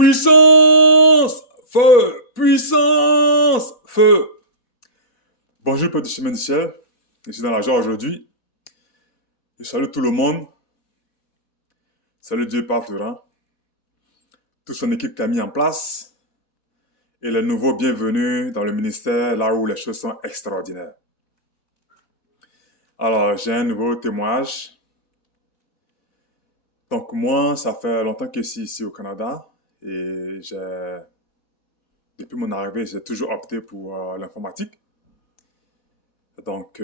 Puissance! Feu! Puissance! Feu! Bonjour, petit chemin du ciel. Je suis dans la joie aujourd'hui. Je salue tout le monde. Salut Dieu Père Florent. Toute son équipe qui a mis en place. Et les nouveaux bienvenus dans le ministère, là où les choses sont extraordinaires. Alors, j'ai un nouveau témoignage. Donc, moi, ça fait longtemps que je suis ici au Canada. Et depuis mon arrivée, j'ai toujours opté pour l'informatique. Donc,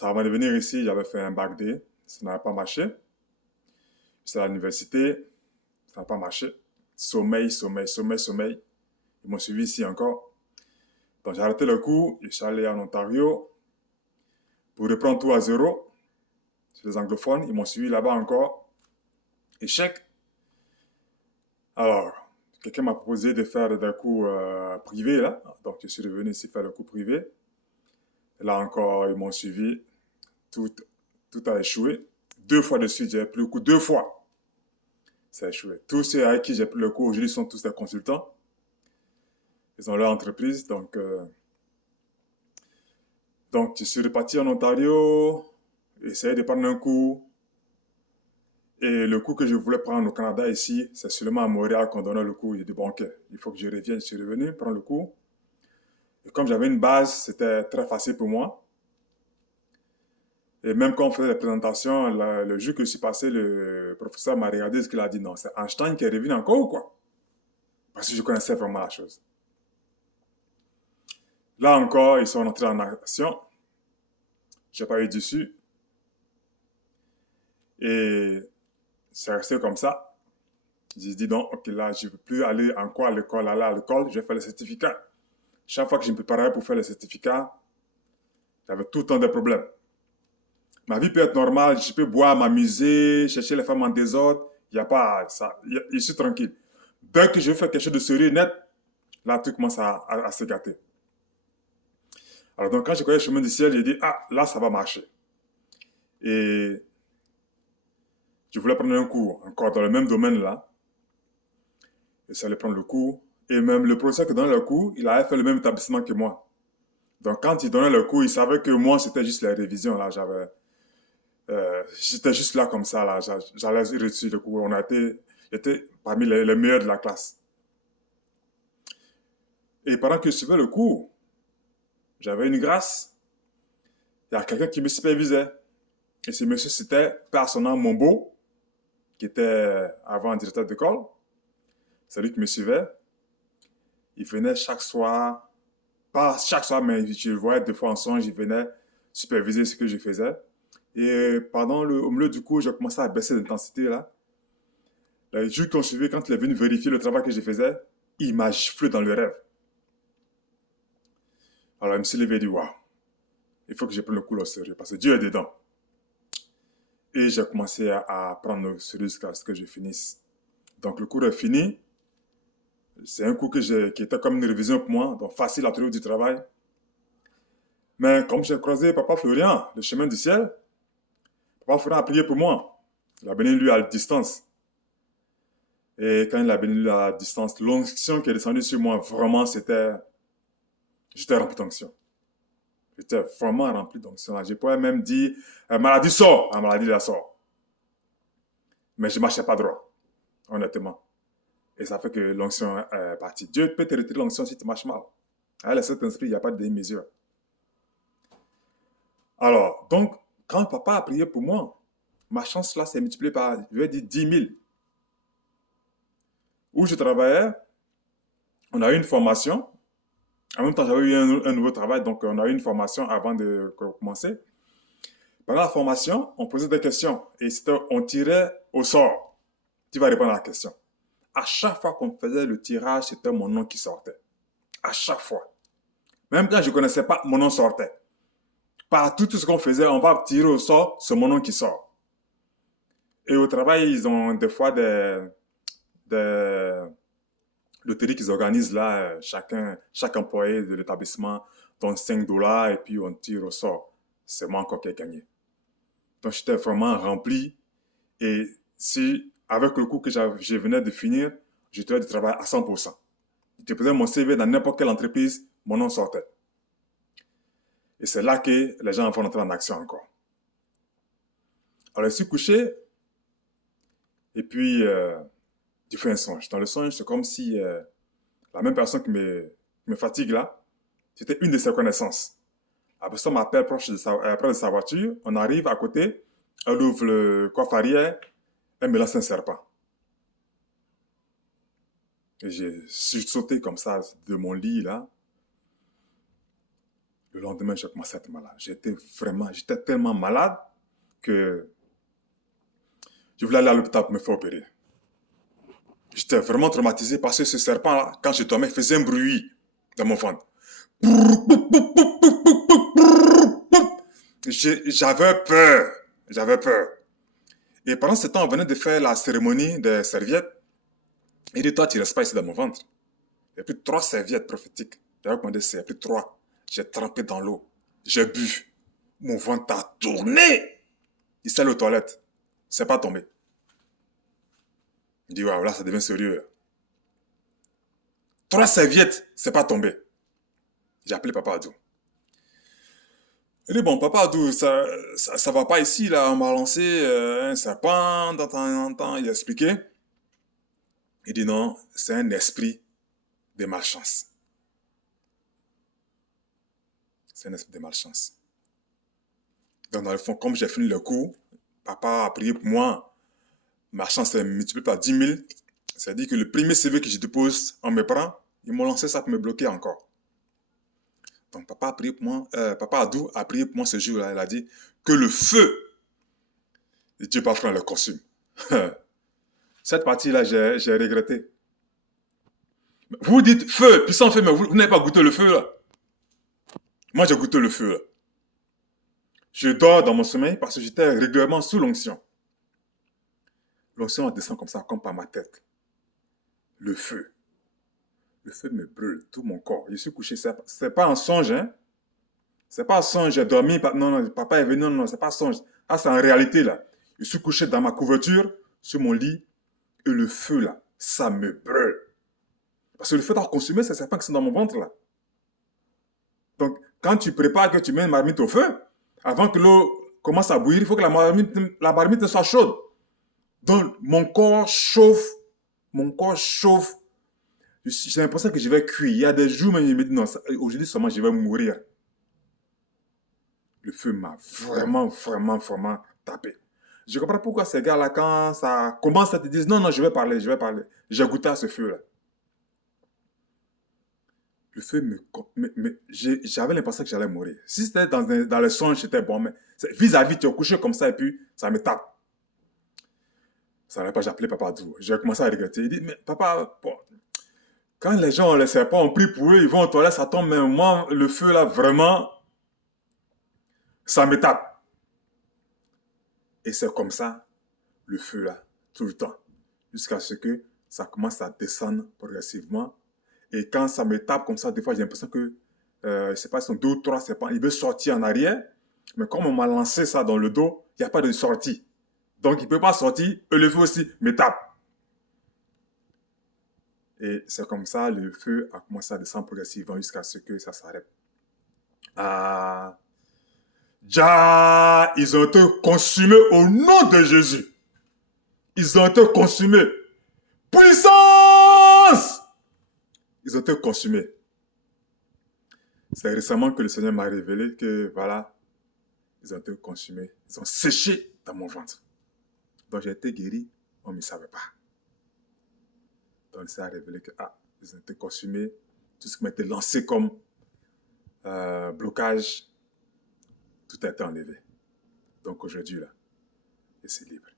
avant de venir ici, j'avais fait un bac D. Ça n'avait pas marché. J'étais à l'université. Ça n'a pas marché. Sommeil. Ils m'ont suivi ici encore. Donc, j'ai arrêté le cours. Je suis allé en Ontario pour reprendre tout à zéro. C'est les anglophones. Ils m'ont suivi là-bas encore. Échec. Alors, quelqu'un m'a proposé de faire des cours privés, là. Donc, je suis revenu ici faire le cours privé. Là encore, ils m'ont suivi. Tout a échoué. 2 fois de suite, j'ai pris le cours 2 fois. Ça a échoué. Tous ceux avec qui j'ai pris le cours aujourd'hui sont tous des consultants. Ils ont leur entreprise. Donc, je suis reparti en Ontario, essayer de prendre un cours. Et le cours que je voulais prendre au Canada ici, c'est seulement à Montréal qu'on donnait le cours. J'ai dit, bon, ok, il faut que je revienne. Je suis revenu prendre le cours. Et comme j'avais une base, c'était très facile pour moi. Et même quand on faisait les présentations, le jour que je suis passé, le professeur m'a regardé et il a dit, non, c'est Einstein qui est revenu encore ou quoi? Parce que je connaissais vraiment la chose. Là encore, ils sont entrés en action. Je n'ai pas eu dessus. Et c'est resté comme ça. J'ai dit, non, ok, là, je ne veux plus aller encore à l'école, aller à l'école, je vais faire le certificat. Chaque fois que je me préparais pour faire le certificat, j'avais tout le temps des problèmes. Ma vie peut être normale, je peux boire, m'amuser, chercher les femmes en désordre. Il n'y a pas ça. Je suis tranquille. Dès que je fais quelque chose de sérieux, net, là, tout commence à se gâter. Alors, donc, quand je connais le chemin du ciel, j'ai dit, ah, là, ça va marcher. Et je voulais prendre un cours, encore dans le même domaine là. Et j'allais prendre le cours. Et même le professeur qui donnait le cours, il avait fait le même établissement que moi. Donc, quand il donnait le cours, il savait que moi, c'était juste la révision là. J'étais juste là comme ça là. J'allais réussir le cours. J'étais parmi les meilleurs de la classe. Et pendant que je suivais le cours, j'avais une grâce. Il y a quelqu'un qui me supervisait. Et ce monsieur, c'était Personnel Mombo, qui était avant directeur d'école. C'est lui qui me suivait. Il venait chaque soir, pas chaque soir, mais je le voyais 2 fois en songe, il venait superviser ce que je faisais. Et au milieu du cours, j'ai commencé à baisser l'intensité là. Le jour qu'on suivait, quand il est venu vérifier le travail que je faisais, il m'a giflé dans le rêve. Alors, je me suis levé et dit, waouh, il faut que je prenne le cours au sérieux, parce que Dieu est dedans. Et j'ai commencé à prendre au sérieux jusqu'à ce que je finisse. Donc, le cours est fini. C'est un cours qui était comme une révision pour moi, donc facile à trouver du travail. Mais comme j'ai croisé Papa Florian, le chemin du ciel, Papa Florian a prié pour moi. Il a béni lui à distance. Et quand il a béni lui à distance, l'onction qui est descendue sur moi, vraiment, j'étais rempli d'onction. J'étais vraiment rempli d'onction. Je pourrais même dire, maladie sort, la maladie la sort. Mais je ne marchais pas droit, honnêtement. Et ça fait que l'onction est partie. Dieu peut te retirer l'onction si tu marches mal. Avec le Saint-Esprit, il n'y a pas de demi-mesure. Alors, donc, quand papa a prié pour moi, ma chance là s'est multipliée par, je vais dire, 10 000. Où je travaillais, on a eu une formation. En même temps, j'avais eu un nouveau travail, donc on a eu une formation avant de commencer. Pendant la formation, on posait des questions et on tirait au sort. Tu vas répondre à la question. À chaque fois qu'on faisait le tirage, c'était mon nom qui sortait. À chaque fois. Même quand je ne connaissais pas, mon nom sortait. Partout, tout ce qu'on faisait, on va tirer au sort, c'est mon nom qui sort. Et au travail, ils ont des fois des loteries qu'ils organisent là. Chaque employé de l'établissement donne 5 dollars et puis on tire au sort. C'est moi encore qui ai gagné. Donc, j'étais vraiment rempli. Et si avec le cours que je venais de finir, je trouvais du travail à 100%. Je déposais mon CV dans n'importe quelle entreprise, mon nom sortait. Et c'est là que les gens vont entrer en action encore. Alors, je suis couché, et puis, j'ai fait un songe. Dans le songe, c'est comme si la même personne qui me fatigue là, c'était une de ses connaissances. La personne m'appelle près de sa voiture, on arrive à côté, elle ouvre le coffre arrière, elle me lance un serpent. Et j'ai sauté comme ça de mon lit là. Le lendemain, j'ai commencé à être malade. J'étais tellement malade que je voulais aller à l'hôpital pour me faire opérer. J'étais vraiment traumatisé parce que ce serpent-là, quand je dormais, faisait un bruit dans mon ventre. J'avais peur. J'avais peur. Et pendant ce temps, on venait de faire la cérémonie des serviettes. Il dit, toi, tu ne restes pas ici dans mon ventre. Il y a plus de 3 serviettes prophétiques. J'avais commandé ça, il y a plus de 3. J'ai trempé dans l'eau. J'ai bu. Mon ventre a tourné. Il s'est allé aux toilettes. C'est pas tombé. Il dit, waouh, là, ça devient sérieux. 3 serviettes, c'est pas tombé. J'ai appelé Papa Adou. Il dit, bon, Papa Adou, ça va pas ici, là. On m'a lancé un serpent, de temps en temps. Il a expliqué. Il dit, non, c'est un esprit de malchance. C'est un esprit de malchance. Donc, dans le fond, comme j'ai fini le cours, Papa a prié pour moi. Ma chance est multipliée par 10 000. C'est-à-dire que le premier CV que je dépose, on me prend. Ils m'ont lancé ça pour me bloquer encore. Donc, Papa a prié pour moi. Papa Adou a prié pour moi ce jour-là. Il a dit que le feu de Dieu Père le consume. Cette partie-là, j'ai regretté. Vous dites feu, puissant feu, mais vous n'avez pas goûté le feu, là. Moi, j'ai goûté le feu, là. Je dors dans mon sommeil parce que j'étais régulièrement sous l'onction. L'onction descend comme ça, comme par ma tête. Le feu. Le feu me brûle, tout mon corps. Je suis couché, c'est pas un songe, hein. C'est pas un songe, j'ai dormi, non, papa est venu, non, c'est pas un songe. Ah, c'est en réalité, là. Je suis couché dans ma couverture, sur mon lit, et le feu, là, ça me brûle. Parce que le feu t'a consumé, c'est pas que c'est dans mon ventre, là. Donc, quand tu prépares que tu mets une marmite au feu, avant que l'eau commence à bouillir, il faut que la marmite soit chaude. Donc, mon corps chauffe. J'ai l'impression que je vais cuire. Il y a des jours, mais je me dis non, aujourd'hui seulement je vais mourir. Le feu m'a vraiment tapé. Je comprends pourquoi ces gars-là, quand ça commence à te dire non, je vais parler. J'ai goûté à ce feu-là. Le feu j'avais l'impression que j'allais mourir. Si c'était dans les songes, c'était bon, mais vis-à-vis, tu es couché comme ça et puis ça me tape. Ça n'allait pas, j'ai appelé Papa Adou. J'ai commencé à regretter. Il dit, mais papa, bon, quand les gens, les serpents, on prie pour eux, ils vont aux toilettes, ça tombe, mais moi, le feu là, vraiment, ça me tape. Et c'est comme ça, le feu là, tout le temps. Jusqu'à ce que ça commence à descendre progressivement. Et quand ça me tape comme ça, des fois, j'ai l'impression que, je ne sais pas, ce sont 2 ou 3 serpents, ils veulent sortir en arrière. Mais comme on m'a lancé ça dans le dos, il n'y a pas de sortie. Donc, il ne peut pas sortir, et le feu aussi me tape. Et c'est comme ça, le feu a commencé à descendre progressivement jusqu'à ce que ça s'arrête. Ils ont été consumés au nom de Jésus. Ils ont été consumés. Puissance! Ils ont été consumés. C'est récemment que le Seigneur m'a révélé que, voilà, ils ont été consumés. Ils ont séché dans mon ventre. Donc j'ai été guéri, on ne me savait pas. Donc ça a révélé que, ils ont été consumés. Tout ce qui m'a été lancé comme blocage, tout a été enlevé. Donc aujourd'hui, là, je suis libre.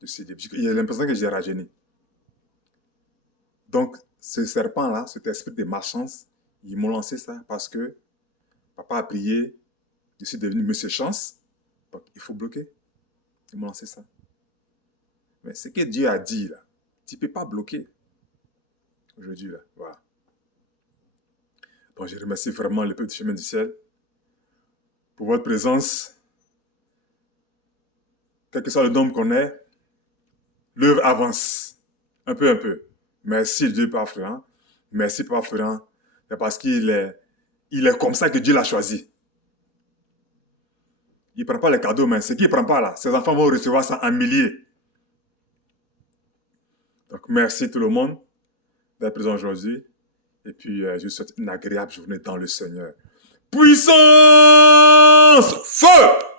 Je suis libre. Il y a l'impression que j'ai rajeuni. Donc, ce serpent-là, cet esprit de malchance, ils m'ont lancé ça parce que papa a prié, je suis devenu Monsieur Chance, donc il faut bloquer. Ils m'ont lancé ça. Mais ce que Dieu a dit, là, tu ne peux pas bloquer. Aujourd'hui, là, voilà. Donc, je remercie vraiment le peuple du chemin du ciel pour votre présence. Quel que soit le nombre qu'on est, l'œuvre avance. Un peu, un peu. Merci Dieu, Papa Florent. Merci, Papa Florent. C'est parce il est comme ça que Dieu l'a choisi. Il ne prend pas les cadeaux, mais ce qu'il ne prend pas là, ses enfants vont recevoir ça en milliers. Donc, merci tout le monde d'être présent aujourd'hui. Et puis, je vous souhaite une agréable journée dans le Seigneur. Puissance! Feu!